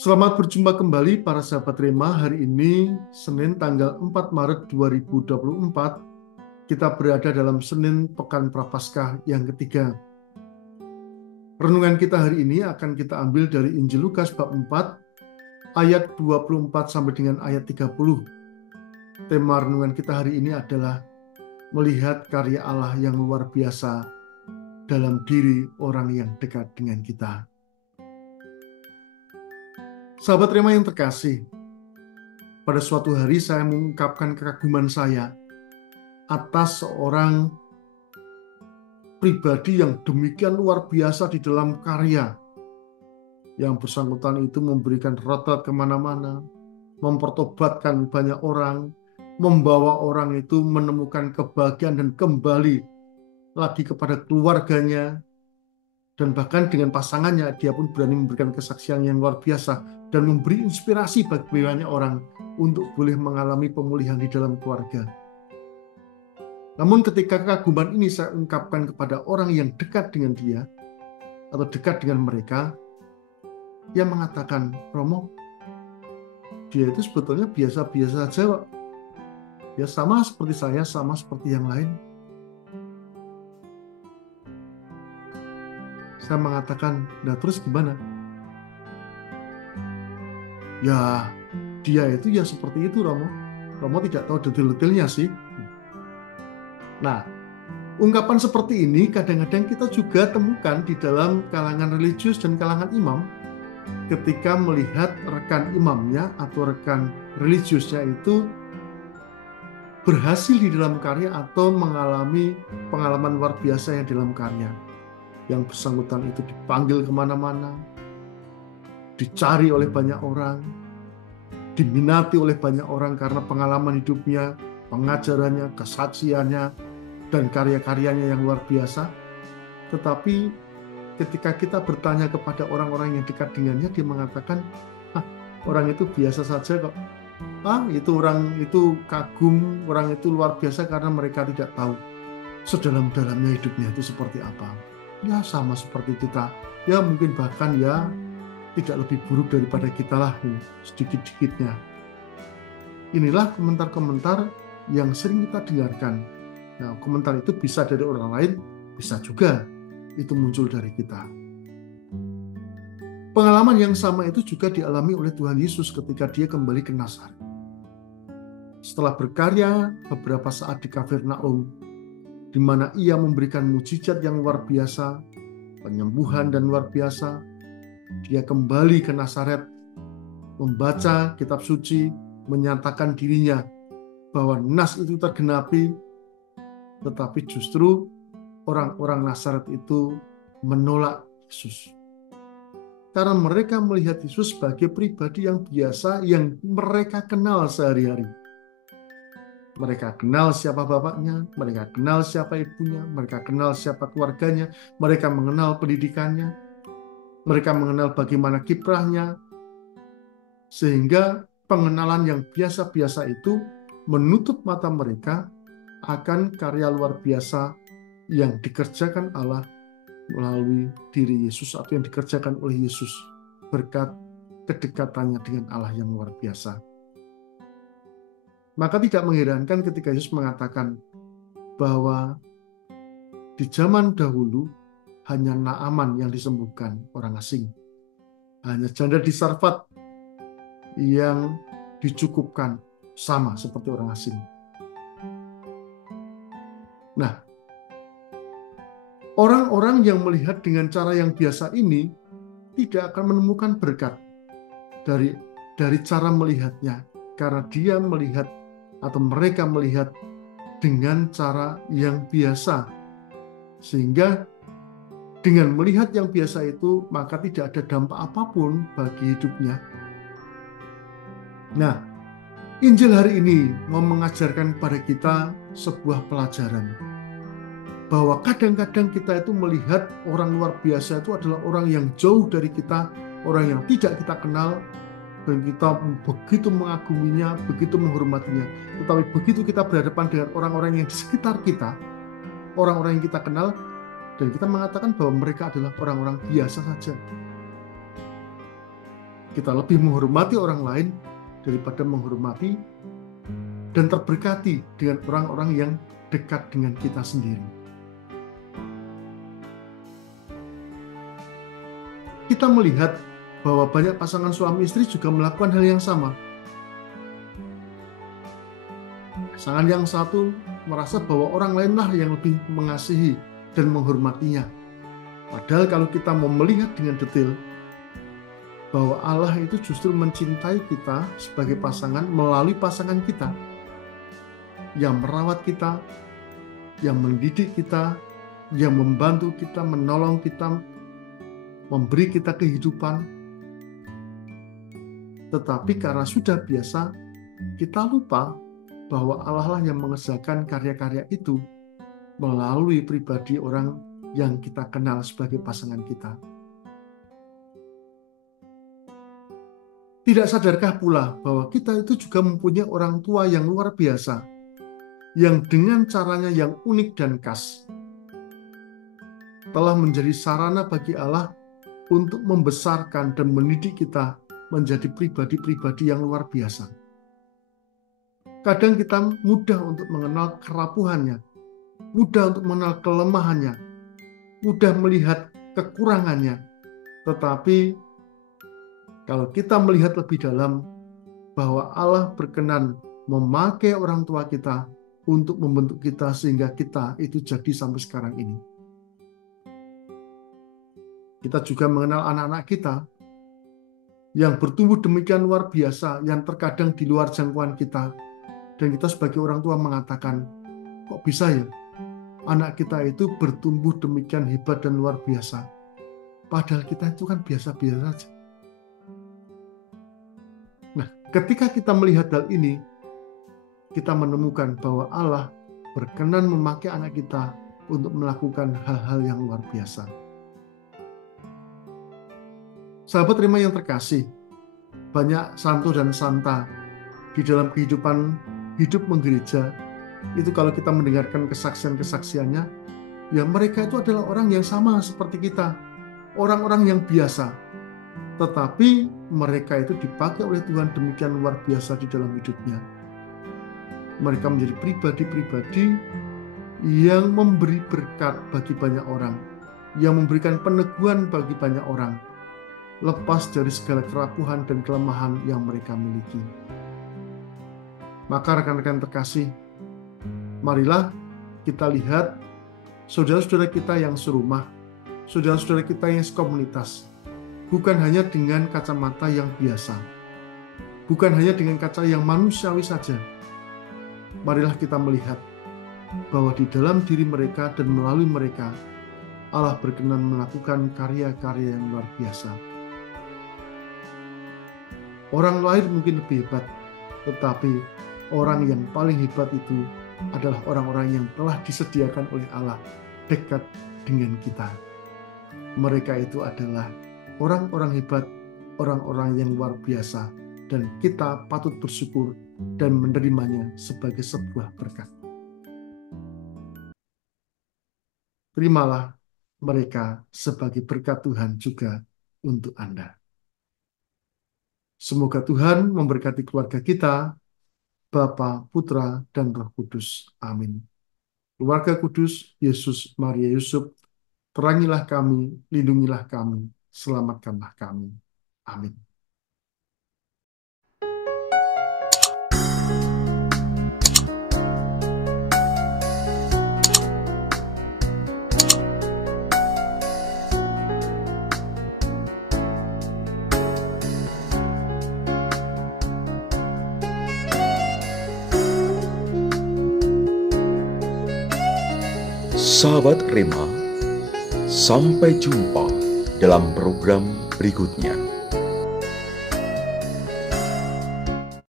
Selamat berjumpa kembali para sahabat Rema. Hari ini Senin tanggal 4 Maret 2024. Kita berada dalam Senin Pekan Prapaskah yang ketiga. Renungan kita hari ini akan kita ambil dari Injil Lukas bab 4 ayat 24 sampai dengan ayat 30. Tema renungan kita hari ini adalah melihat karya Allah yang luar biasa dalam diri orang yang dekat dengan kita. Sahabat Rema yang terkasih, pada suatu hari saya mengungkapkan kekaguman saya atas seorang pribadi yang demikian luar biasa di dalam karya. Yang bersangkutan itu memberikan rotot kemana-mana, mempertobatkan banyak orang, membawa orang itu menemukan kebahagiaan dan kembali lagi kepada keluarganya, dan bahkan dengan pasangannya dia pun berani memberikan kesaksian yang luar biasa dan memberi inspirasi bagi banyak orang untuk boleh mengalami pemulihan di dalam keluarga. Namun ketika kekaguman ini saya ungkapkan kepada orang yang dekat dengan dia atau dekat dengan mereka, dia mengatakan, Romo, dia itu sebetulnya biasa-biasa saja kok. Ya sama seperti saya, sama seperti yang lain. Saya mengatakan, nah terus gimana? Ya, dia itu ya seperti itu, Romo. Romo tidak tahu detail-detailnya sih. Nah, ungkapan seperti ini kadang-kadang kita juga temukan di dalam kalangan religius dan kalangan imam ketika melihat rekan imamnya atau rekan religiusnya itu berhasil di dalam karya atau mengalami pengalaman luar biasa yang dalam karya. Yang bersangkutan itu dipanggil kemana-mana, dicari oleh banyak orang, diminati oleh banyak orang karena pengalaman hidupnya, pengajarannya, kesaksiannya, dan karya-karyanya yang luar biasa. Tetapi ketika kita bertanya kepada orang-orang yang dekat dengannya, dia mengatakan, orang itu biasa saja kok. Itu orang itu kagum, orang itu luar biasa karena mereka tidak tahu sedalam-dalamnya hidupnya itu seperti apa. Ya sama seperti kita. Ya mungkin bahkan ya tidak lebih buruk daripada kita lah, sedikit-sedikitnya. Inilah komentar-komentar yang sering kita dengarkan. Nah, komentar itu bisa dari orang lain, bisa juga itu muncul dari kita. Pengalaman yang sama itu juga dialami oleh Tuhan Yesus ketika dia kembali ke Nazaret. Setelah berkarya beberapa saat di Kapernaum, di mana ia memberikan mukjizat yang luar biasa, penyembuhan dan luar biasa, dia kembali ke Nazaret, membaca kitab suci, menyatakan dirinya bahwa nas itu tergenapi, tetapi justru orang-orang Nazaret itu menolak Yesus. Karena mereka melihat Yesus sebagai pribadi yang biasa yang mereka kenal sehari-hari. Mereka kenal siapa bapaknya, mereka kenal siapa ibunya, mereka kenal siapa keluarganya, mereka mengenal pendidikannya, mereka mengenal bagaimana kiprahnya, sehingga pengenalan yang biasa-biasa itu menutup mata mereka akan karya luar biasa yang dikerjakan Allah melalui diri Yesus atau yang dikerjakan oleh Yesus berkat kedekatannya dengan Allah yang luar biasa. Maka tidak mengherankan ketika Yesus mengatakan bahwa di zaman dahulu hanya Naaman yang disembuhkan orang asing. Hanya janda di Sarfat yang dicukupkan sama seperti orang asing. Nah, orang-orang yang melihat dengan cara yang biasa ini tidak akan menemukan berkat dari cara melihatnya, karena dia melihat atau mereka melihat dengan cara yang biasa, sehingga dengan melihat yang biasa itu maka tidak ada dampak apapun bagi hidupnya. Nah, Injil hari ini mau mengajarkan kepada kita sebuah pelajaran bahwa kadang-kadang kita itu melihat orang luar biasa itu adalah orang yang jauh dari kita, orang yang tidak kita kenal, dan kita begitu mengaguminya, begitu menghormatinya. Tetapi begitu kita berhadapan dengan orang-orang yang di sekitar kita, orang-orang yang kita kenal, dan kita mengatakan bahwa mereka adalah orang-orang biasa saja. kita lebih menghormati orang lain daripada menghormati dan terberkati dengan orang-orang yang dekat dengan kita sendiri. Kita melihat bahwa banyak pasangan suami istri juga melakukan hal yang sama. Pasangan yang satu merasa bahwa orang lainlah yang lebih mengasihi dan menghormatinya. Padahal kalau kita mau melihat dengan detail, bahwa Allah itu justru mencintai kita sebagai pasangan melalui pasangan kita, yang merawat kita, yang mendidik kita, yang membantu kita, menolong kita, memberi kita kehidupan. Tetapi karena sudah biasa, kita lupa bahwa Allah lah yang mengerjakan karya-karya itu melalui pribadi orang yang kita kenal sebagai pasangan kita. Tidak sadarkah pula bahwa kita itu juga mempunyai orang tua yang luar biasa, yang dengan caranya yang unik dan khas, telah menjadi sarana bagi Allah untuk membesarkan dan mendidik kita menjadi pribadi-pribadi yang luar biasa. Kadang kita mudah untuk mengenal kerapuhannya, mudah untuk mengenal kelemahannya, mudah melihat kekurangannya. Tetapi kalau kita melihat lebih dalam bahwa Allah berkenan memakai orang tua kita untuk membentuk kita sehingga kita itu jadi sampai sekarang ini. Kita juga mengenal anak-anak kita yang bertumbuh demikian luar biasa, yang terkadang di luar jangkauan kita. Dan kita sebagai orang tua mengatakan, kok bisa ya anak kita itu bertumbuh demikian hebat dan luar biasa. Padahal kita itu kan biasa-biasa saja. Nah, ketika kita melihat hal ini, kita menemukan bahwa Allah berkenan memakai anak kita untuk melakukan hal-hal yang luar biasa. Sahabat terima yang terkasih, banyak santo dan santa di dalam kehidupan hidup menggereja, itu kalau kita mendengarkan kesaksian-kesaksiannya, ya mereka itu adalah orang yang sama seperti kita, orang-orang yang biasa. Tetapi mereka itu dipakai oleh Tuhan demikian luar biasa di dalam hidupnya. Mereka menjadi pribadi-pribadi yang memberi berkat bagi banyak orang, yang memberikan peneguhan bagi banyak orang, lepas dari segala kerapuhan dan kelemahan yang mereka miliki. Maka rekan-rekan terkasih, marilah kita lihat saudara-saudara kita yang serumah, saudara-saudara kita yang sekomunitas, bukan hanya dengan kacamata yang biasa, bukan hanya dengan kaca yang manusiawi saja. Marilah kita melihat bahwa di dalam diri mereka dan melalui mereka, Allah berkenan melakukan karya-karya yang luar biasa. Orang lain mungkin lebih hebat, tetapi orang yang paling hebat itu adalah orang-orang yang telah disediakan oleh Allah dekat dengan kita. Mereka itu adalah orang-orang hebat, orang-orang yang luar biasa, dan kita patut bersyukur dan menerimanya sebagai sebuah berkat. Terimalah mereka sebagai berkat Tuhan juga untuk Anda. Semoga Tuhan memberkati keluarga kita, Bapa, Putra, dan Roh Kudus. Amin. Keluarga kudus, Yesus, Maria, Yusuf, terangilah kami, lindungilah kami, selamatkanlah kami. Amin. Sahabat Rema, sampai jumpa dalam program berikutnya.